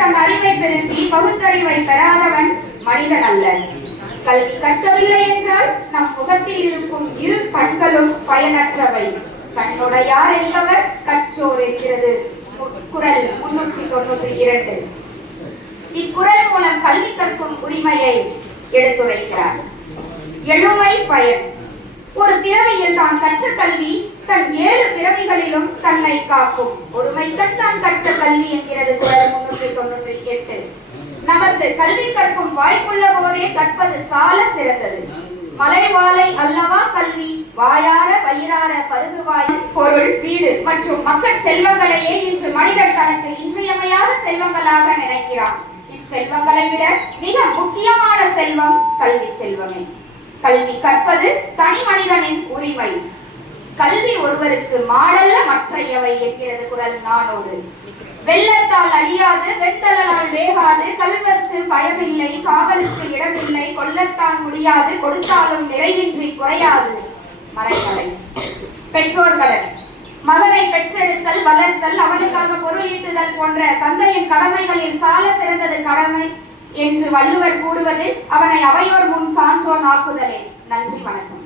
தன் அறிவை பெருக்கி பகுத்தறிவை பெறாதவன் மனிதன் அல்ல. கல்வி கற்கவில்லை என்றால் நம் முகத்தில் இருக்கும் இரு கண்களும் பயனற்றவை. கண்ணுடையார் என்பவர் கற்றோர் என்கிறது குறள் 392. இக்குறள் மூலம் கல்வி கற்கும் உரிமையை எடுத்துரைக்கிறார். எழுமை பயன். ஒரு பிறவியில் தான் கற்ற கல்வி தன் 7 பிறவிகளிலும் தன்னை காக்கும். ஒருமைக்கண் தான் கற்ற கல்வி என்கிறது குறள் 398. நமக்கு கல்வி கற்கும் வாய்ப்புள்ள போதே கற்பது சால சிறந்தது. மலைவாழை அல்லவா கல்வி, வாயார வயிறார பருகுவாய். பொருள், வீடு மற்றும் மக்கள் செல்வங்களையே இன்று மனிதர் தனக்கு இன்றியமையாத செல்வங்களாக நினைக்கிறான். இச்செல்வங்களை விட மிக முக்கியமான செல்வம் கல்வி செல்வமே. கல்வி கற்பது தனி மனிதனின் உரிமை. கல்வி ஒருவருக்கு மாடல்ல மற்றையவை என்கிறது குறள் 400. வெள்ளத்தால் அழியாது வெண்தலால் வேகாது, கல்வர்க்கு பயமில்லை காவலுக்கு இடமில்லை, கொல்லத்தான் முடியாது கொடுத்தாலும் நிறைவின்றி குறையாது மறைமலை. பெற்றோர் கடன். மகனை பெற்றெடுத்தல், வளர்த்தல், அவனுக்காக பொருள் ஈட்டுதல் போன்ற தந்தையின் கடமைகளில் சால சிறந்தது கடமை என்று வள்ளுவர் கூறுவது அவனை அவையோர் முன் சான்றோன் ஆக்குதலே. நன்றி, வணக்கம்.